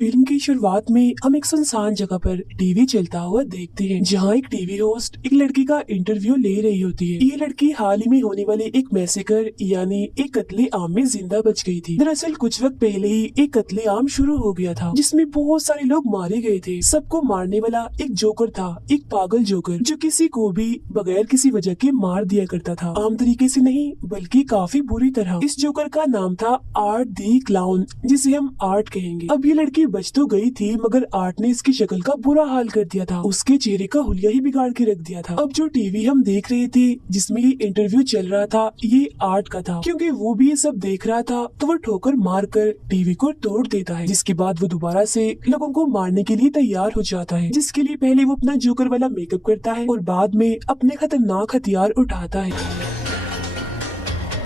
Film की शुरुआत में हम एक सुनसान जगह पर टीवी चलता हुआ देखते हैं, जहां एक टीवी होस्ट एक लड़की का इंटरव्यू ले रही होती है। ये लड़की हाल ही में होने वाले एक मैसेकर यानी एक कत्ले आम में जिंदा बच गई थी। दरअसल कुछ वक्त पहले ही एक कत्ले आम शुरू हो गया था, जिसमें बहुत सारे लोग मारे गए थे। सबको मारने वाला एक जोकर था, एक पागल जोकर जो किसी को भी बगैर किसी वजह के मार दिया करता था। आम तरीके से नहीं, बल्कि काफी बुरी तरह। इस जोकर का नाम था आर्ट दी क्लाउन, जिसे हम आर्ट कहेंगे। अब ये लड़की बच तो गई थी, मगर आर्ट ने इसकी शक्ल का बुरा हाल कर दिया था। उसके चेहरे का हुलिया ही बिगाड़ के रख दिया था। अब जो टीवी हम देख रहे थे जिसमें ये इंटरव्यू चल रहा था, ये आर्ट का था। क्योंकि वो भी ये सब देख रहा था, तो वो ठोकर मार कर टीवी को तोड़ देता है। जिसके बाद वो दोबारा से लोगों को मारने के लिए तैयार हो जाता है, जिसके लिए पहले वो अपना जोकर वाला मेकअप करता है और बाद में अपने खतरनाक हथियार उठाता है।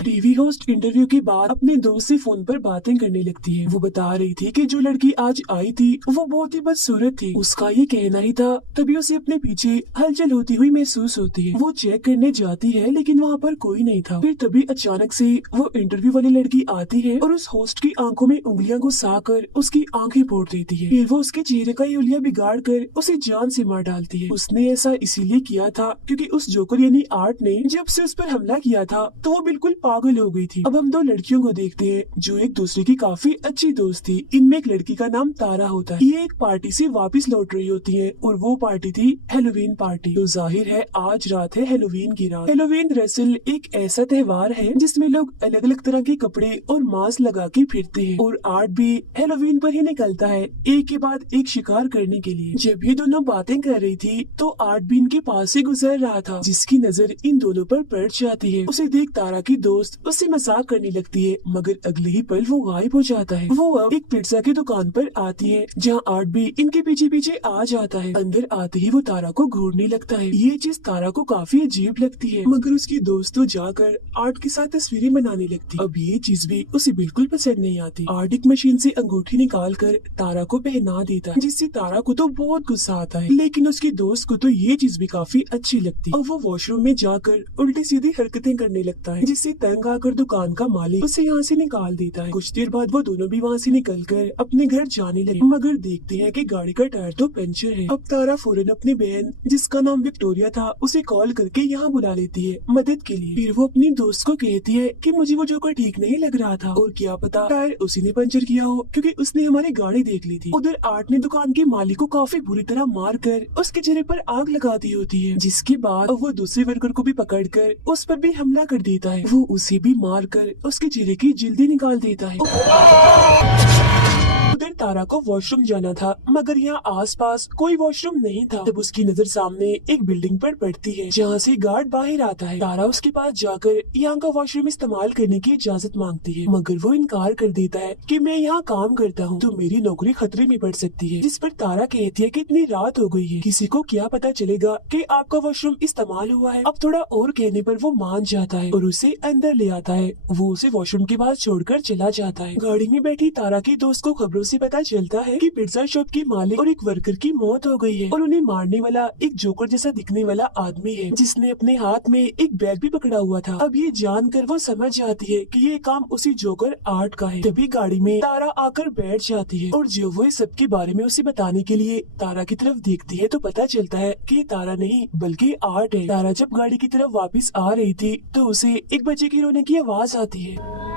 टीवी होस्ट इंटरव्यू के बाद अपने दोस्त से फोन पर बातें करने लगती है। वो बता रही थी कि जो लड़की आज आई थी वो बहुत ही बदसूरत थी। उसका ये कहना ही था, तभी उसे अपने पीछे हलचल होती हुई महसूस होती है। वो चेक करने जाती है, लेकिन वहाँ पर कोई नहीं था। फिर तभी अचानक से वो इंटरव्यू वाली लड़की आती है और उस होस्ट की आंखों में उंगलियां घुसा कर उसकी आंखें फोड़ देती है। फिर वो उसके चेहरे का ये उंगलियां बिगाड़ कर उसे जान से मार डालती है। उसने ऐसा इसीलिए किया था क्योंकि उस जोकर यानी आर्ट ने जब से उस पर हमला किया था तो वो बिल्कुल पागल हो गई थी। अब हम दो लड़कियों को देखते हैं जो एक दूसरे की काफी अच्छी दोस्त थी। इनमें एक लड़की का नाम तारा होता है। ये एक पार्टी से वापस लौट रही होती है और वो पार्टी थी हेलोवीन पार्टी। तो जाहिर है आज रात है हेलोवीन की रात। हेलोवीन दरअसल एक ऐसा त्योहार है जिसमें लोग अलग अलग तरह के कपड़े और मास्क लगा के फिरते हैं और आर्ट भी हेलोवीन पर ही निकलता है एक के बाद एक शिकार करने के लिए। जब ये दोनों बातें कर रही थी तो आर्ट भी इनके पास से गुजर रहा था, जिसकी नजर इन दोनों पर पड़ जाती है। उसे देख तारा की दोस्त उससे मजाक करने लगती है, मगर अगले ही पल वो गायब हो जाता है। वो अब एक पिज्जा की दुकान पर आती है, जहाँ आर्ट भी इनके पीछे पीछे आ जाता है। अंदर आते ही वो तारा को घूरने लगता है। ये चीज तारा को काफी अजीब लगती है, मगर उसकी दोस्त तो जाकर आर्ट के साथ तस्वीरें बनाने लगती। अब ये चीज भी उसे बिल्कुल पसंद नहीं आती। आर्ट एक मशीन से अंगूठी निकाल कर तारा को पहना देता है, जिससे तारा को तो बहुत गुस्सा आता है, लेकिन उसकी दोस्त को तो ये चीज भी काफी अच्छी लगती है। और वो वॉशरूम में जाकर उल्टी सीधी हरकतें करने लगता है, जिससे तंग आकर दुकान का मालिक उसे यहाँ से निकाल देता है। कुछ देर बाद वो दोनों भी वहाँ से निकलकर अपने घर जाने लगे, मगर देखते हैं कि गाड़ी का टायर तो पंचर है। अब तारा फौरन अपनी बहन जिसका नाम विक्टोरिया था उसे कॉल करके यहाँ बुला लेती है मदद के लिए। फिर वो अपनी दोस्त को कहती है कि मुझे वो जोकर ठीक नहीं लग रहा था और क्या पता टायर उसी ने पंचर किया हो, क्योंकि उसने हमारी गाड़ी देख ली थी। उधर आर्ट ने दुकान के मालिक को काफी बुरी तरह मार कर उसके चेहरे पर आग लगा दी होती है, जिसके बाद वो दूसरे वर्कर को भी पकड़ कर उस पर भी हमला कर देता है। वो उसे भी मार कर उसके चेहरे की जिल्दी निकाल देता है। उधर तारा को वॉशरूम जाना था, मगर यहाँ आसपास कोई वॉशरूम नहीं था। तब उसकी नजर सामने एक बिल्डिंग पर पड़ती है, जहाँ से गार्ड बाहर आता है। तारा उसके पास जाकर यहाँ का वॉशरूम इस्तेमाल करने की इजाजत मांगती है, मगर वो इनकार कर देता है कि मैं यहाँ काम करता हूँ, तो मेरी नौकरी खतरे में पड़ सकती है। जिस पर तारा कहती है कि इतनी रात हो गई है, किसी को क्या पता चलेगा कि आपका वॉशरूम इस्तेमाल हुआ है। अब थोड़ा और कहने पर वो मान जाता है और उसे अंदर ले आता है। वो उसे वॉशरूम के पास छोड़कर चला जाता है। गाड़ी में बैठी तारा की दोस्त को खबरों से पता चलता है कि पिज्जा शॉप की मालिक और एक वर्कर की मौत हो गई है और उन्हें मारने वाला एक जोकर जैसा दिखने वाला आदमी है, जिसने अपने हाथ में एक बैग भी पकड़ा हुआ था। अब ये जानकर वो समझ जाती है कि ये काम उसी जोकर आर्ट का है। तभी गाड़ी में तारा आकर बैठ जाती है और जो वो सबके बारे में उसे बताने के लिए तारा की तरफ देखती है, तो पता चलता है कि तारा नहीं बल्कि आर्ट है। तारा जब गाड़ी की तरफ वापस आ रही थी तो उसे एक बच्चे की रोने की आवाज आती है।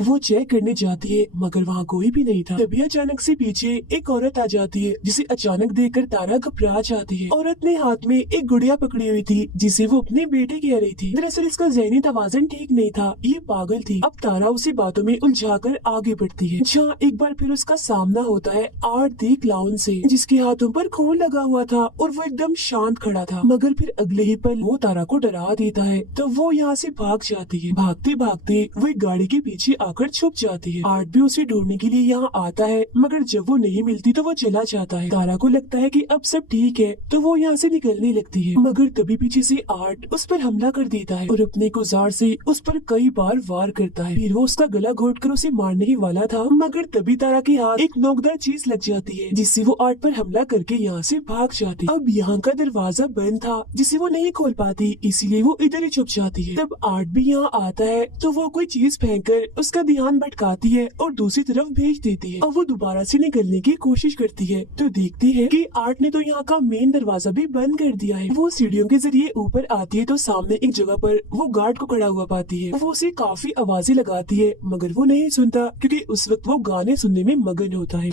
वो चेक करने जाती है, मगर वहाँ कोई भी नहीं था। तभी अचानक से पीछे एक औरत आ जाती है, जिसे अचानक देखकर तारा घबरा जाती है। औरत ने हाथ में एक गुड़िया पकड़ी हुई थी, जिसे वो अपने बेटे कह रही थी। दरअसल इसका ज़हनी तवाज़ुन ठीक नहीं था, ये पागल थी। अब तारा उसी बातों में उलझाकर आगे बढ़ती है, जहाँ एक बार फिर उसका सामना होता है आर्ट दी क्लाउन से, जिसके हाथों पर खून लगा हुआ था और वो एकदम शांत खड़ा था। मगर फिर अगले ही पल वो तारा को डरा देता है, तो वो यहाँ से भाग जाती है। भागते भागते वो एक गाड़ी के पीछे आकर छुप जाती है। आर्ट भी उसे ढूंढने के लिए यहाँ आता है, मगर जब वो नहीं मिलती तो वो चला जाता है। तारा को लगता है कि अब सब ठीक है, तो वो यहाँ से निकलने लगती है, मगर तभी पीछे से आर्ट उस पर हमला कर देता है और अपने औजार से उस पर कई बार वार करता है। फिर वो उसका गला घोटकर उसे मारने ही वाला था, मगर तभी तारा के हाथ एक नोकदार चीज लग जाती है, जिससे वो आर्ट पर हमला करके यहाँ से भाग जाती है। अब यहाँ का दरवाजा बंद था, जिसे वो नहीं खोल पाती, इसीलिए वो इधर ही छुप जाती है। तब आर्ट भी यहाँ आता है, तो वो कोई चीज फेंक कर उसका उसका ध्यान भटकाती है और दूसरी तरफ भेज देती है। अब वो दोबारा से निकलने की कोशिश करती है तो देखती है कि आर्ट ने तो यहाँ का मेन दरवाजा भी बंद कर दिया है। वो सीढ़ियों के जरिए ऊपर आती है तो सामने एक जगह पर वो गार्ड को खड़ा हुआ पाती है। वो उसे काफी आवाजें लगाती है मगर वो नहीं सुनता क्योंकि उस वक्त वो गाने सुनने में मगन होता है।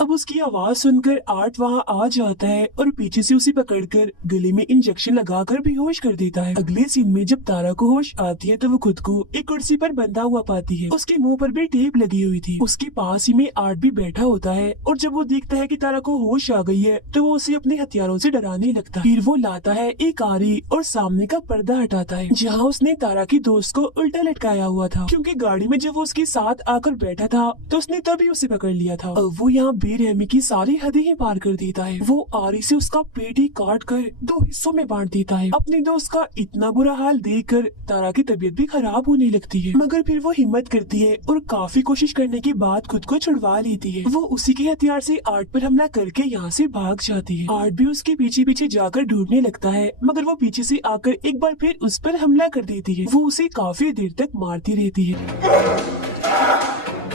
अब उसकी आवाज सुनकर आर्ट वहाँ आ जाता है और पीछे से उसे पकड़कर गले में इंजेक्शन लगाकर बेहोश कर देता है। अगले सीन में जब तारा को होश आती है तो वो खुद को एक कुर्सी पर बंधा हुआ पाती है। उसके मुंह पर भी टेप लगी हुई थी। उसके पास ही में आर्ट भी बैठा होता है और जब वो देखता है कि तारा को होश आ गई है तो वो उसे अपने हथियारों से डराने लगता है। फिर वो लाता है एक आरी और सामने का पर्दा हटाता है जहाँ उसने तारा की दोस्त को उल्टा लटकाया हुआ था, क्योंकि गाड़ी में जब वो उसके साथ आकर बैठा था तो उसने तभी उसे पकड़ लिया था। अब वो यहाँ बेरहमी की सारी हदें ही पार कर देता है। वो आरी से उसका पेट ही काट कर 2 हिस्सों में बांट देता है। अपने दोस्त का इतना बुरा हाल देखकर तारा की तबीयत भी खराब होने लगती है, मगर फिर वो हिम्मत करती है और काफी कोशिश करने के बाद खुद को छुड़वा लेती है। वो उसी के हथियार से आर्ट पर हमला करके यहाँ से भाग जाती है। आर्ट भी उसके पीछे पीछे जाकर ढूंढने लगता है मगर वो पीछे से आकर एक बार फिर उस पर हमला कर देती है। वो उसे काफी देर तक मारती रहती है।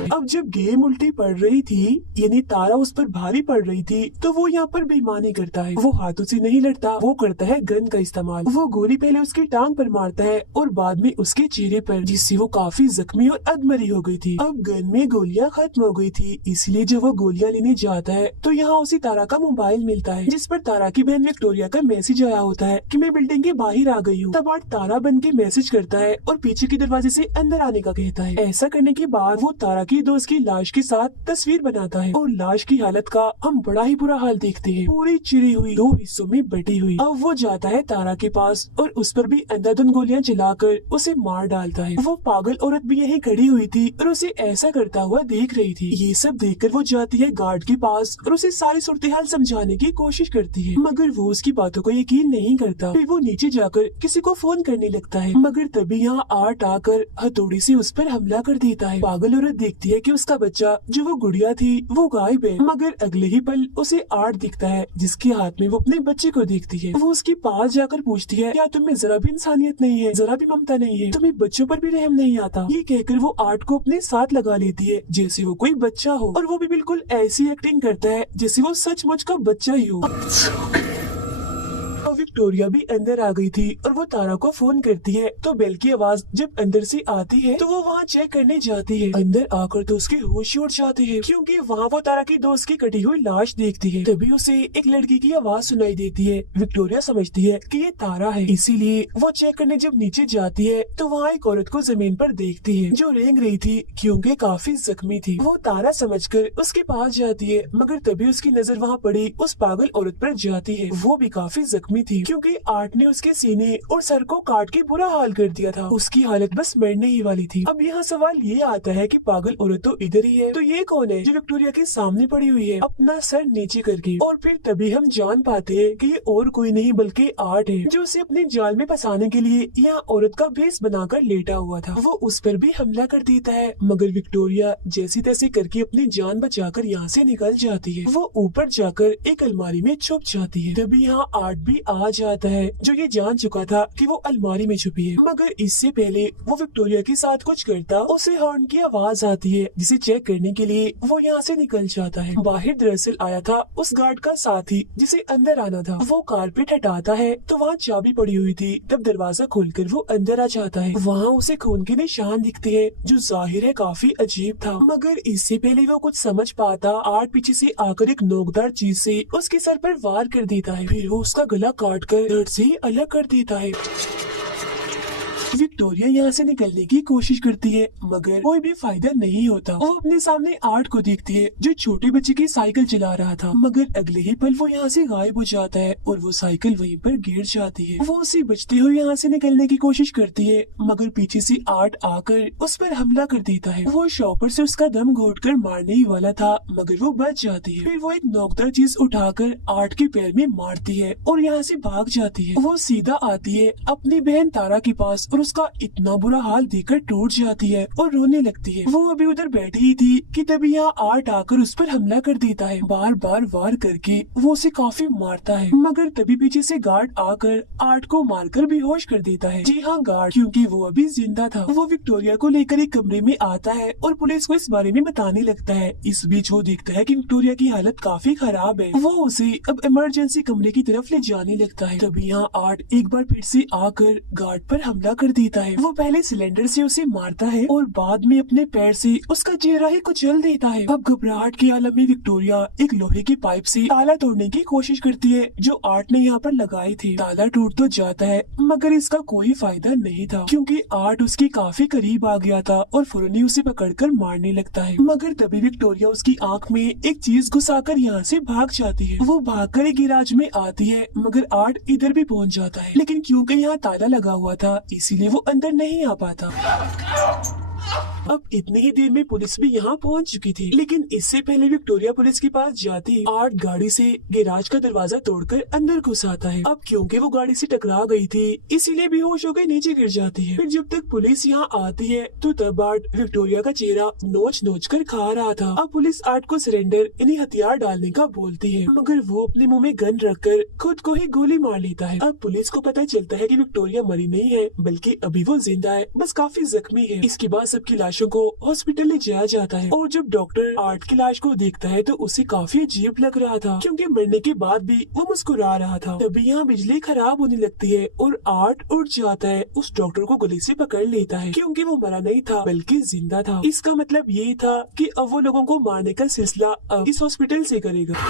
अब जब गेम उल्टी पड़ रही थी यानी तारा उस पर भारी पड़ रही थी तो वो यहाँ पर बेईमानी करता है। वो हाथों से नहीं लड़ता, वो करता है गन का इस्तेमाल। वो गोली पहले उसकी टांग पर मारता है और बाद में उसके चेहरे पर, जिससे वो काफी जख्मी और अधमरी हो गई थी। अब गन में गोलियां खत्म हो गई थी, इसलिए जब वो गोलियां लेने जाता है तो यहाँ उसे तारा का मोबाइल मिलता है जिस पर तारा की बहन विक्टोरिया का मैसेज आया होता है कि मैं बिल्डिंग के बाहर आ गई हूँ। तब आर्ट तारा बन के मैसेज करता है और पीछे के दरवाजे से अंदर आने का कहता है। ऐसा करने के बाद वो तारा की दोस्त की लाश के साथ तस्वीर बनाता है और लाश की हालत का हम बड़ा ही बुरा हाल देखते हैं, पूरी चिरी हुई 2 हिस्सों में बटी हुई। अब वो जाता है तारा के पास और उस पर भी अंधाधुंध गोलियां चलाकर उसे मार डालता है। वो पागल औरत भी यहीं खड़ी हुई थी और उसे ऐसा करता हुआ देख रही थी। ये सब देखकर वो जाती है गार्ड के पास और उसे सारी सूरत-ए-हाल समझाने की कोशिश करती है, मगर वो उसकी बातों को यकीन नहीं करता। फिर वो नीचे जाकर किसी को फोन करने लगता है, मगर तभी यहाँ आर्ट आकर हथौड़ी से उस पर हमला कर देता है। पागल औरत देखती है कि उसका बच्चा जो वो गुड़िया थी वो गायब है, मगर अगले ही पल उसे आर्ट दिखता है जिसके हाथ में वो अपने बच्चे को देखती है। वो उसके पास जाकर पूछती है, क्या तुम्हें जरा भी इंसानियत नहीं है, जरा भी ममता नहीं है, तुम्हें बच्चों पर भी रहम नहीं आता? ये कहकर वो आर्ट को अपने साथ लगा लेती है जैसे वो कोई बच्चा हो, और वो भी बिल्कुल ऐसी एक्टिंग करता है जैसे वो सचमुच का बच्चा ही हो। विक्टोरिया भी अंदर आ गई थी और वो तारा को फोन करती है तो बेल की आवाज जब अंदर से आती है तो वो वहाँ चेक करने जाती है। अंदर आकर तो उसके होश उड़ जाते हैं क्योंकि वहाँ वो तारा की दोस्त की कटी हुई लाश देखती है। तभी उसे एक लड़की की आवाज सुनाई देती है। विक्टोरिया समझती है कि ये तारा है, इसीलिए वो चेक करने जब नीचे जाती है तो वहाँ एक औरत को जमीन पर देखती है जो रेंग रही थी क्योंकि काफी जख्मी थी। वो तारा समझकर उसके पास जाती है, मगर तभी उसकी नजर वहाँ पड़ी उस पागल औरत पर जाती है। वो भी काफी जख्मी थी क्योंकि आर्ट ने उसके सीने और सर को काट के बुरा हाल कर दिया था। उसकी हालत बस मरने ही वाली थी। अब यहाँ सवाल ये आता है कि पागल औरत तो इधर ही है, तो ये कौन है जो विक्टोरिया के सामने पड़ी हुई है अपना सर नीचे करके? और फिर तभी हम जान पाते हैं कि ये और कोई नहीं बल्कि आर्ट है जो उसे अपने जाल में फंसाने के लिए यहाँ औरत का भेस बनाकर लेटा हुआ था। वो उस पर भी हमला कर देता है, मगर विक्टोरिया जैसी तैसी करके अपनी जान बचाकर यहाँ से निकल जाती है। वो ऊपर जाकर एक अलमारी में छुप जाती है। तभी यहाँ आर्ट भी आ जाता है जो ये जान चुका था कि वो अलमारी में छुपी है, मगर इससे पहले वो विक्टोरिया के साथ कुछ करता उसे हॉर्न की आवाज आती है जिसे चेक करने के लिए वो यहाँ से निकल जाता है। बाहर दरअसल आया था उस गार्ड का साथी जिसे अंदर आना था। वो कारपेट हटाता है तो वहाँ चाबी पड़ी हुई थी। तब दरवाजा खोलकर वो अंदर आ जाता है। वहाँ उसे खून के निशान दिखते हैं जो जाहिर है काफी अजीब था, मगर इससे पहले वो कुछ समझ पाता आर्ट पीछे से आकर एक नोकदार चीज से उसके सर पर वार कर देता है। फिर वो उसका गला काट कर धड़ से अलग कर देता है। विक्टोरिया यहाँ से निकलने की कोशिश करती है, मगर कोई भी फायदा नहीं होता। वो अपने सामने आर्ट को देखती है जो छोटे बच्चे की साइकिल चला रहा था, मगर अगले ही पल वो यहाँ से गायब हो जाता है और वो साइकिल वहीं पर गिर जाती है। वो उसे बचते हुए यहाँ से निकलने की कोशिश करती है, मगर पीछे से आर्ट आकर उस पर हमला कर देता है। वो शॉपर से उसका दम घोटकर मारने ही वाला था, मगर वो बच जाती है। फिर वो एक नोकदार चीज उठाकर आर्ट के पैर में मारती है और यहाँ से भाग जाती है। वो सीधा आती है अपनी बहन तारा के पास और और उसका इतना बुरा हाल देखकर टूट जाती है और रोने लगती है। वो अभी उधर बैठी ही थी कि तभी यहाँ आर्ट आकर उस पर हमला कर देता है। बार बार वार करके वो उसे काफी मारता है, मगर तभी पीछे से गार्ड आकर आर्ट को मारकर बेहोश कर देता है। जी हाँ, गार्ड, क्योंकि वो अभी जिंदा था। वो विक्टोरिया को लेकर एक कमरे में आता है और पुलिस को इस बारे में बताने लगता है। इस बीच वो देखता है कि विक्टोरिया की हालत काफी खराब है। वो उसे अब इमरजेंसी कमरे की तरफ ले जाने लगता है। तभी यहाँ आर्ट एक बार फिर से आकर गार्ड पर हमला कर देता है। वो पहले सिलेंडर से उसे मारता है और बाद में अपने पैर से उसका चेहरा ही कुचल देता है। अब घबराहट के आलम में विक्टोरिया एक लोहे की पाइप से ताला तोड़ने की कोशिश करती है जो आर्ट ने यहाँ पर लगाए थे। ताला टूट तो जाता है मगर इसका कोई फायदा नहीं था, क्योंकि आर्ट उसके काफी करीब आ गया था और फौरन उसे पकड़कर मारने लगता है। मगर तभी विक्टोरिया उसकी आंख में एक चीज घुसाकर यहाँ से भाग जाती है। वो भागकर एक गैराज में आती है मगर आर्ट इधर भी पहुँच जाता है, लेकिन क्योंकि यहाँ ताला लगा हुआ था इसीलिए वो अंदर नहीं आ पाता। अब इतनी ही देर में पुलिस भी यहाँ पहुँच चुकी थी, लेकिन इससे पहले विक्टोरिया पुलिस के पास जाती आर्ट गाड़ी से गैराज का दरवाजा तोड़कर अंदर घुस आता है। अब क्योंकि वो गाड़ी से टकरा गई थी इसीलिए बेहोश होकर नीचे गिर जाती है। फिर जब तक पुलिस यहाँ आती है तो तब आर्ट विक्टोरिया का चेहरा नोच नोच कर खा रहा था। अब पुलिस आर्ट को सरेंडर यानी हथियार डालने का बोलती है, मगर वो अपने मुँह में गन रखकर खुद को ही गोली मार लेता है। अब पुलिस को पता चलता है कि विक्टोरिया मरी नहीं है बल्कि अभी वो जिंदा है, बस काफी जख्मी है। इसके बाद सबकी लाशों को हॉस्पिटल ले जाया जाता है और जब डॉक्टर आर्ट की लाश को देखता है तो उसे काफी अजीब लग रहा था, क्योंकि मरने के बाद भी वो मुस्कुरा रहा था। तभी यहाँ बिजली खराब होने लगती है और आर्ट उठ जाता है, उस डॉक्टर को गले से पकड़ लेता है क्योंकि वो मरा नहीं था बल्कि जिंदा था। इसका मतलब ये था कि अब वो लोगों को मारने का सिलसिला अब इस हॉस्पिटल से करेगा।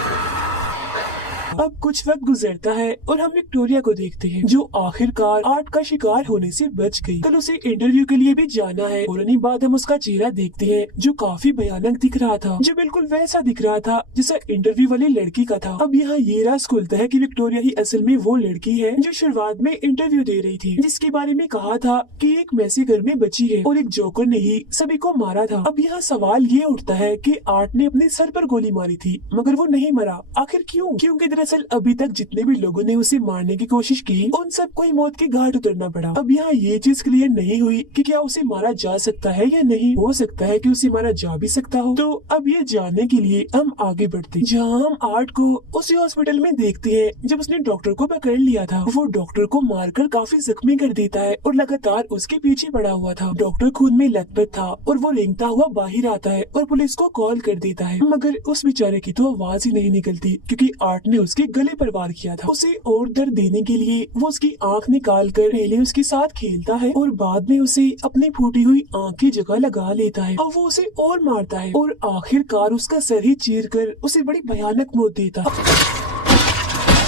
अब कुछ वक्त गुजरता है और हम विक्टोरिया को देखते हैं जो आखिरकार आर्ट का शिकार होने से बच गई। कल उसे इंटरव्यू के लिए भी जाना है और उन्हीं बाद हम उसका चेहरा देखते हैं जो काफी भयानक दिख रहा था, जो बिल्कुल वैसा दिख रहा था जैसा इंटरव्यू वाली लड़की का था। अब यहाँ ये राज खुलता है कि विक्टोरिया ही असल में वो लड़की है जो शुरुआत में इंटरव्यू दे रही थी, जिसके बारे में कहा था कि एक मैसी घर में बची है और एक जोकर ने ही सभी को मारा था। अब यहाँ सवाल ये उठता है कि आर्ट ने अपने सर पर गोली मारी थी मगर वो नहीं मरा, आखिर क्यों? क्योंकि दरअसल अभी तक जितने भी लोगों ने उसे मारने की कोशिश की उन सबको ही मौत के घाट उतरना पड़ा। अब यहाँ ये चीज क्लियर नहीं हुई कि क्या उसे मारा जा सकता है या नहीं। हो सकता है कि उसे मारा जा भी सकता हो। तो अब ये जानने के लिए हम आगे बढ़ते, जहाँ हम आर्ट को उसी हॉस्पिटल में देखते हैं जब उसने डॉक्टर को पकड़ लिया था। वो डॉक्टर को मारकर काफी जख्मी कर देता है और लगातार उसके पीछे पड़ा हुआ था। डॉक्टर खून में लथपथ था और वो रेंगता हुआ बाहर आता है और पुलिस को कॉल कर देता है, मगर उस बेचारे की तो आवाज ही नहीं निकलती क्योंकि आर्ट ने उसके गले पर वार किया था। उसे और दर्द देने के लिए वो उसकी आंख निकाल कर पहले उसके साथ खेलता है और बाद में उसे अपनी फूटी हुई आंख की जगह लगा लेता है और वो उसे और मारता है और आखिरकार उसका सर ही चीर कर उसे बड़ी भयानक मौत देता है।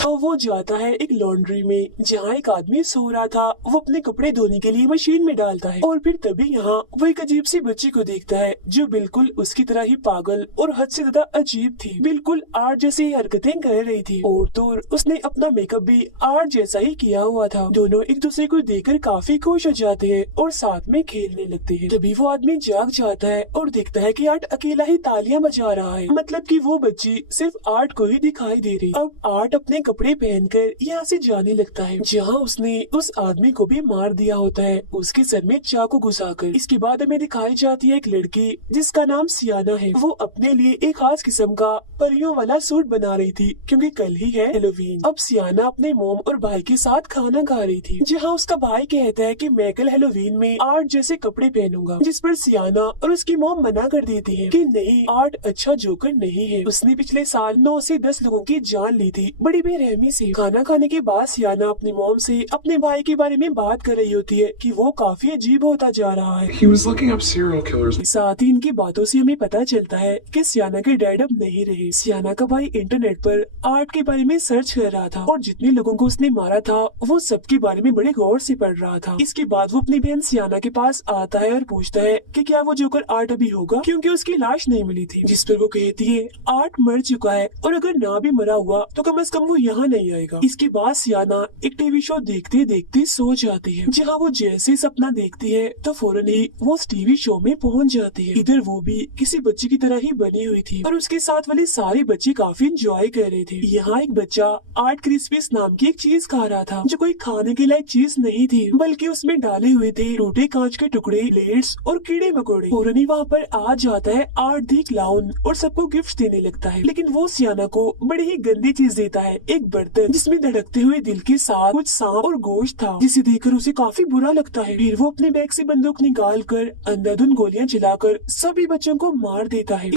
और वो जाता है एक लॉन्ड्री में जहाँ एक आदमी सो रहा था। वो अपने कपड़े धोने के लिए मशीन में डालता है और फिर तभी यहाँ वो एक अजीब सी बच्ची को देखता है जो बिल्कुल उसकी तरह ही पागल और हद से ज्यादा अजीब थी। बिल्कुल आर्ट जैसी हरकतें कर रही थी और तो उसने अपना मेकअप भी आर्ट जैसा ही किया हुआ था। दोनों एक दूसरे को देखकर काफी खुश हो जाते हैं और साथ में खेलने लगते हैं। तभी वो आदमी जाग जाता है और देखता है कि आर्ट अकेला ही तालियां बजा रहा है, मतलब कि वो बच्ची सिर्फ आर्ट को ही दिखाई दे रही। अब आर्ट अपने कपड़े पहनकर यहाँ से जाने लगता है जहाँ उसने उस आदमी को भी मार दिया होता है, उसके सर में चाकू घुसाकर। इसके बाद हमें दिखाई जाती है एक लड़की जिसका नाम सियाना है। वो अपने लिए एक खास किस्म का परियों वाला सूट बना रही थी क्योंकि कल ही है हेलोवीन। अब सियाना अपने मोम और भाई के साथ खाना खा रही थी जहाँ उसका भाई कहता है कि मैं कल हेलोवीन में आर्ट जैसे कपड़े पहनूंगा, जिस पर सियाना और उसकी मोम मना कर देती है कि नहीं, आर्ट अच्छा जोकर नहीं है, उसने पिछले साल 9 से 10 लोगों की जान ली थी बड़ी बेरहमी से। खाना खाने के बाद सियाना अपनी मोम से अपने भाई के बारे में बात कर रही होती है कि वो काफी अजीब होता जा रहा है। He was looking up serial killers. साथ ही इनकी बातों से हमें पता चलता है कि सियाना के डैड अब नहीं रहे। सियाना का भाई इंटरनेट पर आर्ट के बारे में सर्च कर रहा था और जितने लोगों को उसने मारा था वो सबके बारे में बड़े गौर से पढ़ रहा था। इसके बाद वो अपनी बहन सियाना के पास आता है और पूछता है कि क्या वो जोकर आर्ट अभी होगा, क्योंकि उसकी लाश नहीं मिली थी। जिस पर वो कहती है आर्ट मर चुका है और अगर ना भी मरा हुआ तो कम से कम वो यहाँ नहीं आएगा। इसके बाद सियाना एक टीवी शो देखते देखते सो जाती है, जहाँ वो जैसे सपना देखती है तो फौरन ही वो उस टीवी शो में पहुँच जाती है। इधर वो भी किसी बच्चे की तरह ही बनी हुई थी और उसके साथ वाले सारे बच्चे काफी एंजॉय कर रहे थे। यहाँ एक बच्चा आर्ट क्रिस्पीस नाम की एक चीज खा रहा था, जो कोई खाने के लायक चीज नहीं थी, बल्कि उसमें डाले हुए थे टूटे कांच के टुकड़े, प्लेट्स और कीड़े मकोड़े। फौरन ही वहाँ पर आ जाता है आर्ट दी क्लाउन और सबको गिफ्ट देने लगता है, लेकिन वो सियाना को बड़ी ही गंदी चीज देता है, एक बर्तन जिसमें धड़कते हुए दिल के साथ कुछ सांप और गोश्त था, जिसे देखकर उसे काफी बुरा लगता है। फिर वो अपने बैग से बंदूक निकाल कर अंधाधुंध गोलियां चलाकर सभी बच्चों को मार देता है।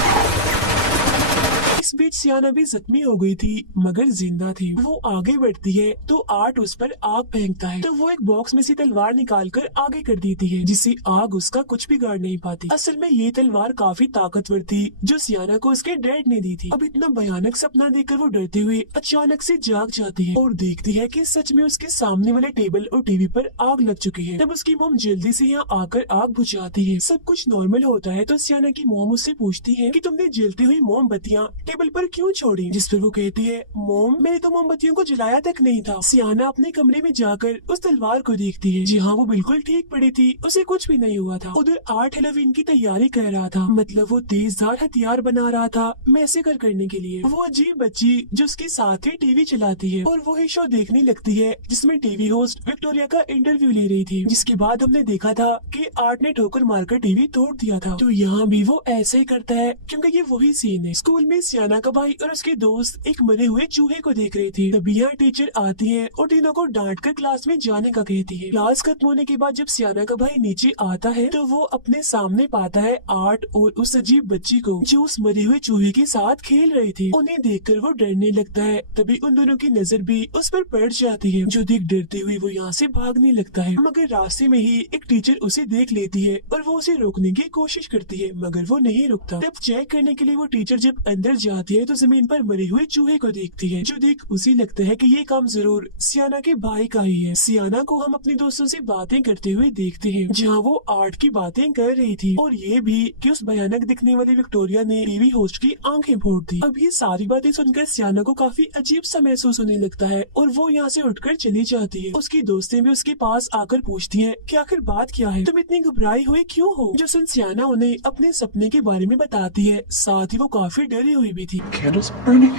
इस बीच सियाना भी जख्मी हो गई थी मगर जिंदा थी। वो आगे बढ़ती है तो आर्ट उस पर आग फेंकता है, तो वो एक बॉक्स में से तलवार निकालकर आगे कर देती है, जिससे आग उसका कुछ बिगाड़ नहीं पाती। असल में ये तलवार काफी ताकतवर थी, जो सियाना को उसके डैड ने दी थी। अब इतना भयानक सपना देखकर वो डरते हुए अचानक से जाग जाती है और देखती है कि सच में उसके सामने वाले टेबल और टीवी पर आग लग चुकी है। तब उसकी मोम जल्दी से यहाँ आकर आग बुझाती है। सब कुछ नॉर्मल होता है तो सियाना की मोम उससे पूछती है कि तुमने जलती हुई मोमबत्तियाँ टेबल पर क्यों छोड़ी, जिस पर वो कहती है मोम मैंने तो मोमबत्तियों को जलाया तक नहीं था। सियाना अपने कमरे में जाकर उस तलवार को देखती है, जी हाँ वो बिल्कुल ठीक पड़ी थी, उसे कुछ भी नहीं हुआ था। उधर आर्ट हेलोवीन की तैयारी कर रहा था, मतलब वो तेजधार हथियार बना रहा था मैसेकर करने के लिए। वो अजीब बच्ची जो उसके साथ ही टीवी चलाती है और वही शो देखने लगती है जिसमें टीवी होस्ट विक्टोरिया का इंटरव्यू ले रही थी, जिसके बाद हमने देखा था कि आर्ट ने ठोकर मारकर टीवी तोड़ दिया था। तो यहाँ भी वो ऐसे ही करता है क्योंकि ये वही सीन है। स्कूल में सियाना का भाई और उसके दोस्त एक मरे हुए चूहे को देख रहे थे, तभी यहाँ टीचर आती है और तीनों को डांट कर क्लास में जाने का कहती है। क्लास खत्म होने के बाद जब सियाना का भाई नीचे आता है तो वो अपने सामने पाता है आर्ट और उस अजीब बच्ची को, जो उस मरे हुए चूहे के साथ खेल रही थी। उन्हें देखकर वो डरने लगता है, तभी उन दोनों की नजर भी उस पर पड़ जाती है, जो देख डरते हुए वो यहाँ से भागने लगता है। मगर रास्ते में ही एक टीचर उसे देख लेती है और वो उसे रोकने की कोशिश करती है, मगर वो नहीं रुकता। तब चेक करने के लिए वो टीचर जब अंदर जाती है तो जमीन पर मरे हुए चूहे को देखती है, जो देख उसे लगता है कि ये काम जरूर सियाना के भाई का ही है। सियाना को हम अपने दोस्तों से बातें करते हुए देखते हैं, जहाँ वो आर्ट की बातें कर रही थी और ये भी कि उस भयानक दिखने वाली विक्टोरिया ने टीवी होस्ट की आंखें फोड़ दी। अब ये सारी बातें सुनकर सियाना को काफी अजीब सा महसूस होने लगता है और वो यहाँ से उठकर चली जाती है। उसकी दोस्तें भी उसके पास आकर पूछती हैं कि आखिर बात क्या है, तुम इतनी घबराई हुई क्यों हो। जो सुन सियाना उन्हें अपने सपने के बारे में बताती है, साथ ही वो काफी डरी हुई भी थी। Candles burning.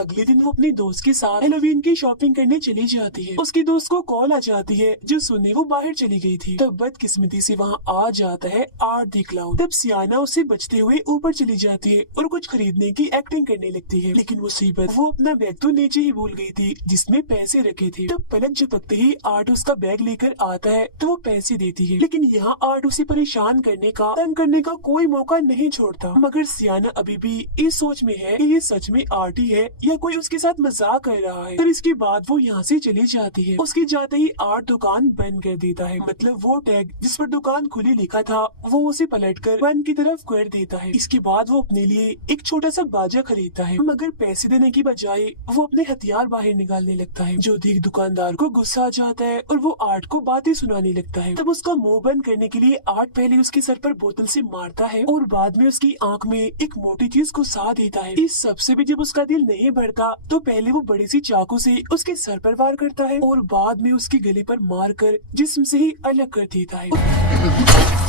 अगले दिन वो अपने दोस्त के साथ हेलोवीन की शॉपिंग करने चली जाती है। उसकी दोस्त को कॉल आ जाती है, जो सुनने वो बाहर चली गई थी। तब बदकिस्मती से वहाँ आ जाता है आर्ट दी क्लाउन। तब सियाना उससे बचते हुए ऊपर चली जाती है और कुछ खरीदने की एक्टिंग करने लगती है, लेकिन मुसीबत वो अपना बैग तो नीचे ही भूल गई थी जिसमें पैसे रखे थे। तब पलक झपकते ही आर्ट उसका बैग लेकर आता है तो वो पैसे देती है, लेकिन यहाँ आर्ट उसे परेशान करने का, तंग करने का कोई मौका नहीं छोड़ता। मगर सियाना अभी भी इस सोच में है कि ये सच में आर्ट ही है या कोई उसके साथ मजाक कर रहा है। फिर इसके बाद वो यहाँ से चली जाती है। उसके जाते ही आर्ट दुकान बंद कर देता है, मतलब वो टैग जिस पर दुकान खुली लिखा था वो उसे पलटकर बंद की तरफ कर देता है। इसके बाद वो अपने लिए एक छोटा सा बाजा खरीदता है, मगर पैसे देने की बजाय वो अपने हथियार बाहर निकालने लगता है, जो देख दुकानदार को गुस्सा आ जाता है और वो आर्ट को बातें सुनाने लगता है। तब उसका मुंह बंद करने के लिए आर्ट पहले उसके सर पर बोतल से मारता है और बाद में उसकी आंख में एक मोटी चीज घुसा देता है। इस सबसे भी जब उसका दिल नहीं बढ़ता तो पहले वो बड़ी सी चाकू से उसके सर पर वार करता है और बाद में उसके गले पर मारकर जिस्म से ही अलग कर देता है।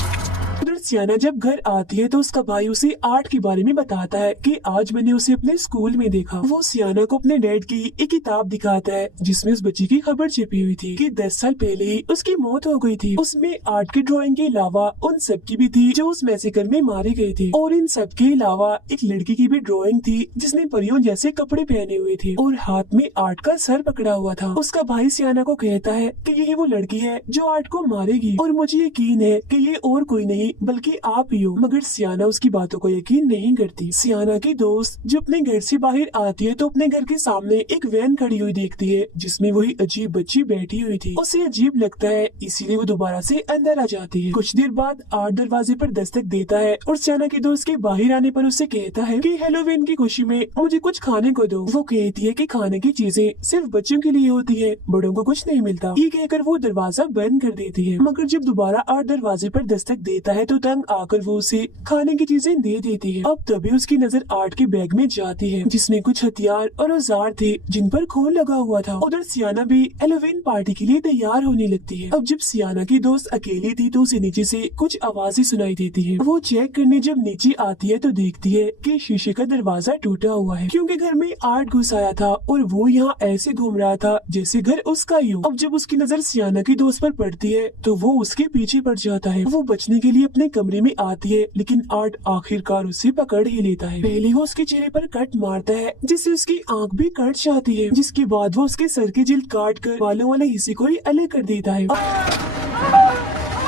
उधर सियाना जब घर आती है तो उसका भाई उसे आर्ट के बारे में बताता है कि आज मैंने उसे अपने स्कूल में देखा। वो सियाना को अपने डैड की एक किताब दिखाता है जिसमें उस बच्ची की खबर छिपी हुई थी कि 10 साल पहले ही उसकी मौत हो गई थी। उसमें आर्ट की ड्राइंग के अलावा उन सब की भी थी जो उस मैसेकर में मारे गए थे, और इन सब के अलावा एक लड़की की भी ड्राइंग थी जिसने परियों जैसे कपड़े पहने हुए थे और हाथ में आर्ट का सर पकड़ा हुआ था। उसका भाई सियाना को कहता है कि यही वो लड़की है जो आर्ट को मारेगी और मुझे यकीन है कि ये और कोई नहीं बल्कि आप ही हो। मगर सियाना उसकी बातों को यकीन नहीं करती। सियाना की दोस्त जो अपने घर से बाहर आती है तो अपने घर के सामने एक वैन खड़ी हुई देखती है जिसमें वही अजीब बच्ची बैठी हुई थी। उसे अजीब लगता है, इसीलिए वो दोबारा से अंदर आ जाती है। कुछ देर बाद आर्ट दरवाजे पर दस्तक देता है और सियाना की दोस्त के बाहर आने पर उससे कहता है कि हेलोवीन की खुशी में मुझे कुछ खाने को दो। वो कहती है कि खाने की चीजें सिर्फ बच्चों के लिए होती है, बड़ों को कुछ नहीं मिलता। ये कहकर वो दरवाजा बंद कर देती है। मगर जब दोबारा आर्ट दरवाजे पर दस्तक देता है है तो तंग आकर वो उसे खाने की चीजें दे देती है। अब तभी उसकी नजर आर्ट के बैग में जाती है जिसमें कुछ हथियार और औजार थे जिन पर खून लगा हुआ था। उधर सियाना भी हेलोवीन पार्टी के लिए तैयार होने लगती है। अब जब सियाना की दोस्त अकेली थी तो उसे नीचे से कुछ आवाजें सुनाई देती है। वो चेक करने जब नीचे आती है तो देखती है कि शीशे का दरवाजा टूटा हुआ है क्योंकि घर में आर्ट घुस आया था और वो यहाँ ऐसे घूम रहा था जैसे घर उसका ही हो। अब जब उसकी नजर सियाना की दोस्त पर पड़ती है तो वो उसके पीछे पड़ जाता है। वो बचने के लिए अपने कमरे में आती है लेकिन आर्ट आखिरकार उसे पकड़ ही लेता है। पहले वो उसके चेहरे पर कट मारता है जिससे उसकी आंख भी कट जाती है, जिसके बाद वो उसके सर की जिल्द काट कर बालों वाले हिस्से को ही अलग कर देता है।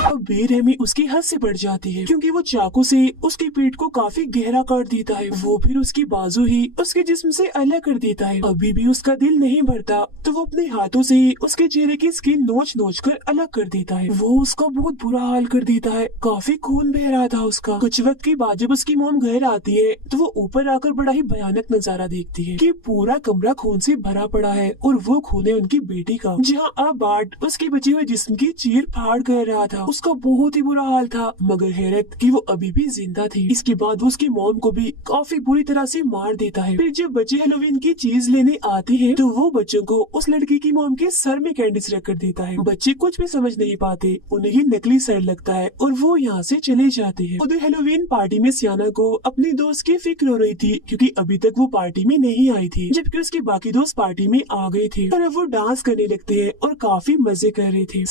अब बेरहमी उसकी हद से बढ़ जाती है क्योंकि वो चाकू से उसकी पीठ को काफी गहरा काट देता है। वो फिर उसकी बाजू ही उसके जिस्म से अलग कर देता है। अभी भी उसका दिल नहीं भरता तो वो अपने हाथों से ही उसके चेहरे की स्किन नोच नोच कर अलग कर देता है। वो उसका बहुत बुरा हाल कर देता है, काफी खून बह रहा था उसका। कुछ वक्त के बाद जब उसकी मोम घर आती है तो वो ऊपर आकर बड़ा ही भयानक नजारा देखती है कि पूरा कमरा खून से भरा पड़ा है और वो खून है उनकी बेटी का, जहाँ अब आर्ट उसके बचे हुए जिस्म की चीर फाड़ कर रहा था। उसका बहुत ही बुरा हाल था मगर हैरत कि वो अभी भी जिंदा थी। इसके बाद वो उसकी मॉम को भी काफी बुरी तरह से मार देता है। फिर जब बच्चे हेलोवीन की चीज लेने आते हैं तो वो बच्चों को उस लड़की की मॉम के सर में कैंडिस रख कर देता है। बच्चे कुछ भी समझ नहीं पाते, उन्हें ही नकली सर लगता है और वो यहाँ से चले जाते हैं। उधर हेलोवीन पार्टी में सियाना को अपनी दोस्त की फिक्र हो रही थी क्योंकि अभी तक वो पार्टी में नहीं आई थी, जबकि उसके बाकी दोस्त पार्टी में आ गए थे और अब वो डांस करने लगते हैं और काफी मजे कर रहे थे।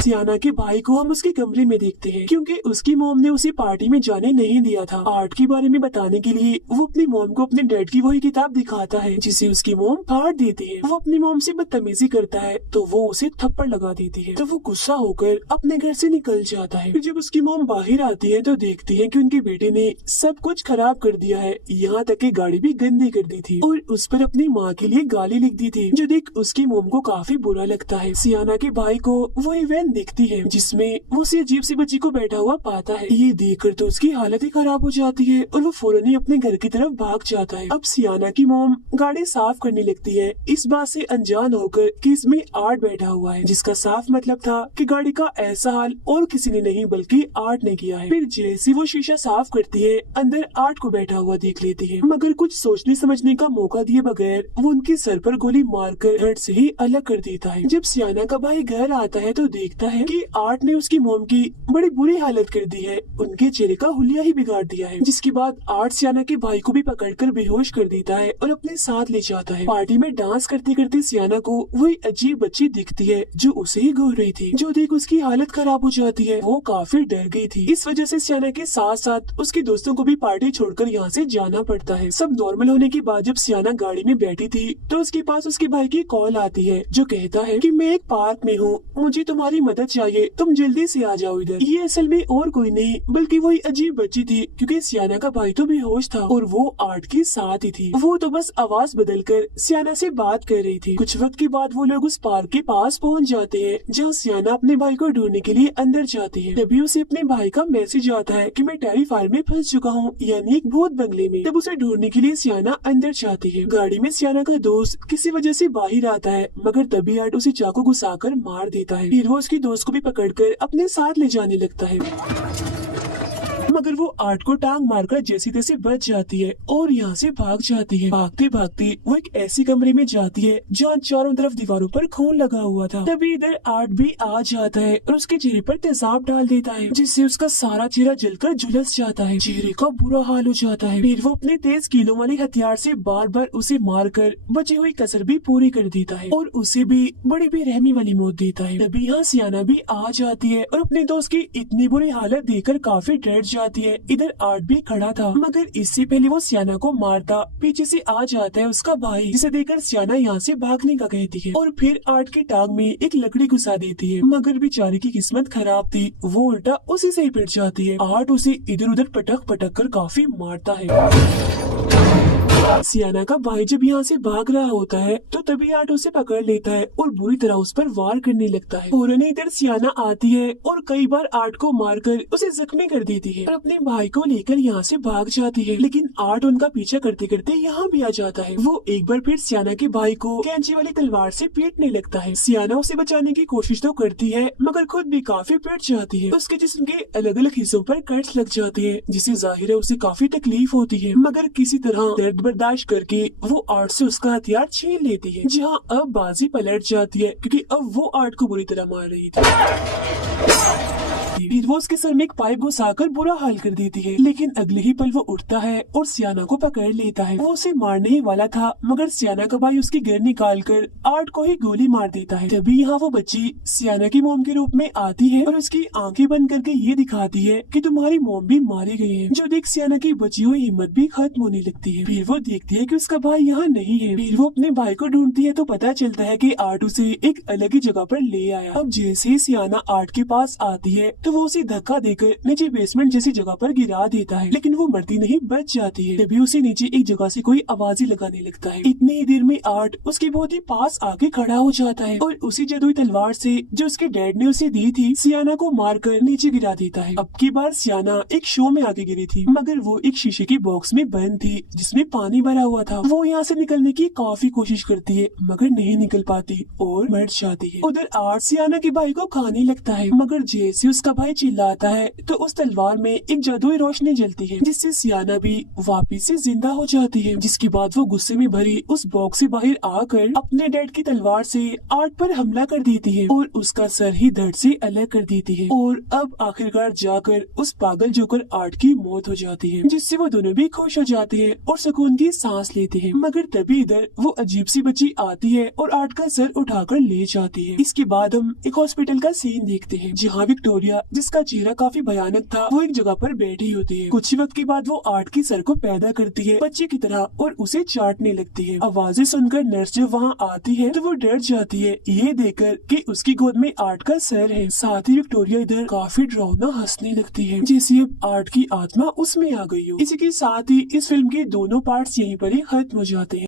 सियाना के भाई को हम उसके कमरे में देखते हैं क्योंकि उसकी मॉम ने उसे पार्टी में जाने नहीं दिया था। आर्ट के बारे में बताने के लिए वो अपनी मॉम को अपने डैड की वही किताब दिखाता है जिसे उसकी मॉम फाड़ देती है। वो अपनी मॉम से बदतमीजी करता है तो वो उसे थप्पड़ लगा देती है तो वो गुस्सा होकर अपने घर से निकल जाता है। फिर जब उसकी मॉम बाहर आती है तो देखती है कि उनके बेटे ने सब कुछ खराब कर दिया है, यहाँ तक कि गाड़ी भी गंदी कर दी थी और उस पर अपनी माँ के लिए गाली लिख दी थी, जो देख उसकी मॉम को काफी बुरा लगता है। सियाना के भाई को वो इवेंट दिखती है जिसमें वो उसी अजीब सी बच्ची को बैठा हुआ पाता है। ये देखकर तो उसकी हालत ही खराब हो जाती है और वो फौरन ही अपने घर की तरफ भाग जाता है। अब सियाना की मॉम गाड़ी साफ करने लगती है, इस बात से अनजान होकर कि इसमें आर्ट बैठा हुआ है, जिसका साफ मतलब था कि गाड़ी का ऐसा हाल और किसी ने नहीं बल्कि आर्ट ने किया है। फिर जैसे वो शीशा साफ करती है अंदर आर्ट को बैठा हुआ देख लेती है, मगर कुछ सोचने समझने का मौका दिए बगैर वो उनके सर पर गोली मारकर हट से ही अलग कर देता है। जब सियाना का भाई घर आता है तो देखता है कि आर्ट ने उसकी मॉम की बड़ी बुरी हालत कर दी है, उनके चेहरे का हुलिया ही बिगाड़ दिया है। जिसके बाद आर्ट सियाना के भाई को भी पकड़कर बेहोश कर देता है और अपने साथ ले जाता है। पार्टी में डांस करते करते सियाना को वही अजीब बच्ची दिखती है जो उसे ही घूर रही थी, जो देख उसकी हालत खराब हो जाती है। वो काफी डर गई थी, इस वजह से सियाना के साथ साथ उसके दोस्तों को भी पार्टी छोड़कर यहाँ से जाना पड़ता है। सब नॉर्मल होने के बाद जब सियाना गाड़ी में बैठी थी तो उसके पास उसके भाई की कॉल आती है जो कहता है कि मैं एक पार्क में हूँ, मुझे तुम्हारी मदद चाहिए, तुम जल्दी से आ जाओ इधर। ये असल में और कोई नहीं बल्कि वही अजीब बच्ची थी क्योंकि सियाना का भाई तो बेहोश था और वो आर्ट के साथ ही थी। वो तो बस आवाज बदलकर सियाना से बात कर रही थी। कुछ वक्त के बाद वो लोग उस पार्क के पास पहुंच जाते हैं जहाँ सियाना अपने भाई को ढूंढने के लिए अंदर जाती है। तभी उसे अपने भाई का मैसेज आता है कि मैं टेरिफायर में फंस चुका हूँ, यानी एक भूत बंगले में। तब उसे ढूंढने के लिए सियाना अंदर जाती है। गाड़ी में सियाना का दोस्त किसी वजह से बाहर आता है मगर तभी आर्ट उसे चाकू घुसाकर मार देता है। फिर वो उसकी दोस्त को भी पकड़कर अपने साथ ले जाने लगता है मगर वो आर्ट को टांग मारकर जैसी तैसे बच जाती है और यहाँ से भाग जाती है। भागते भागते वो एक ऐसे कमरे में जाती है जहाँ चारों तरफ दीवारों पर खून लगा हुआ था। तभी इधर आर्ट भी आ जाता है और उसके चेहरे पर तेजाब डाल देता है जिससे उसका सारा चेहरा जलकर झुलस जाता है। चेहरे का बुरा हाल हो जाता है। फिर वो अपने तेज कीलों वाले हथियार से बार बार उसे मारकर बची हुई कसर भी पूरी कर देता है और उसे भी बड़ी बेरहमी वाली मौत देता है। तभी यहाँ सियाना भी आ जाती है और अपने दोस्त की इतनी बुरी हालत देखकर काफी डर जाती है। इधर आर्ट भी खड़ा था मगर इससे पहले वो सियाना को मारता पीछे से आ जाता है उसका भाई, जिसे देखकर सियाना यहाँ से भागने का कहती है और फिर आर्ट की टांग में एक लकड़ी घुसा देती है मगर बेचारे की किस्मत खराब थी, वो उल्टा उसी से ही पिट जाती है। आर्ट उसे इधर उधर पटक पटक कर काफी मारता है। सियाना का भाई जब यहाँ से भाग रहा होता है तो तभी आर्ट उसे पकड़ लेता है और बुरी तरह उस पर वार करने लगता है। फौरन इधर सियाना आती है और कई बार आर्ट को मारकर उसे जख्मी कर देती है और अपने भाई को लेकर यहाँ से भाग जाती है। लेकिन आर्ट उनका पीछा करते करते यहाँ भी आ जाता है। वो एक बार फिर सियाना के भाई को कैंची वाली तलवार से पीटने लगता है। सियाना उसे बचाने की कोशिश तो करती है मगर खुद भी काफी पिट जाती है। उसके जिस्म के अलग अलग हिस्सों पर कट्स लग जाते हैं जिससे जाहिर है उसे काफी तकलीफ होती है, मगर किसी तरह दर्द बर्दाश्त करके वो आर्ट से उसका हथियार छीन लेती है। जहाँ अब बाजी पलट जाती है क्योंकि अब वो आर्ट को बुरी तरह मार रही थी। फिर वो उसके सर में एक पाइप घुसाकर बुरा हाल कर देती है, लेकिन अगले ही पल वो उठता है और सियाना को पकड़ लेता है। वो उसे मारने ही वाला था मगर सियाना का भाई उसकी गन निकालकर आर्ट को ही गोली मार देता है। तभी यहाँ वो बच्ची सियाना की मोम के रूप में आती है और उसकी आंखें बंद करके ये दिखाती है कि तुम्हारी मोम भी मारी गई है। जो देख सियाना की बची हुई हिम्मत भी खत्म होने लगती है। फिर वो देखती है कि उसका भाई यहाँ नहीं है। फिर वो अपने भाई को ढूंढती है तो पता चलता है कि आर्ट उसे एक अलग ही जगह पर ले आया। अब जैसे ही सियाना आर्ट के पास आती है तो वो उसे धक्का देकर नीचे बेसमेंट जैसी जगह पर गिरा देता है, लेकिन वो मरती नहीं, बच जाती है। तभी उसे नीचे एक जगह से कोई आवाज़ें लगाने लगता है। इतनी ही देर में आर्ट उसके बहुत ही पास आके खड़ा हो जाता है और उसी जादुई तलवार से जो उसके डैड ने उसे दी थी सियाना को मारकर नीचे गिरा देता है। अब की बार सियाना एक शो में आगे गिरी थी मगर वो एक शीशे के बॉक्स में बंद थी जिसमें पानी भरा हुआ था। वो यहाँ से निकलने की काफी कोशिश करती है मगर नहीं निकल पाती और मर जाती है। उधर आर्ट सियाना के भाई को खाने लगता है मगर जैसे उसका भाई चिल्लाता है तो उस तलवार में एक जादुई रोशनी जलती है जिससे सियाना भी वापिस से जिंदा हो जाती है। जिसके बाद वो गुस्से में भरी उस बॉक्स से बाहर आकर अपने डैड की तलवार से आर्ट पर हमला कर देती है और उसका सर ही धड़ से अलग कर देती है। और अब आखिरकार जाकर उस पागल जोकर आर्ट की मौत हो जाती है जिससे वो दोनों भी खुश हो जाते हैं और सुकून की सांस लेते हैं। मगर तभी इधर वो अजीब सी बच्ची आती है और आर्ट का सर उठाकर ले जाती है। इसके बाद हम एक हॉस्पिटल का सीन देखते हैं जहाँ विक्टोरिया, जिसका चेहरा काफी भयानक था, वो एक जगह पर बैठी होती है। कुछ ही वक्त के बाद वो आर्ट की सर को पैदा करती है बच्चे की तरह और उसे चाटने लगती है। आवाजें सुनकर नर्स जब वहाँ आती है तो वो डर जाती है ये देखकर कि उसकी गोद में आर्ट का सर है। साथ ही विक्टोरिया इधर काफी डरावना हंसने लगती है जैसे अब आर्ट की आत्मा उसमें आ गई हो। इसी के साथ ही इस फिल्म के दोनों पार्ट्स यहीं पर ही खत्म हो जाते हैं।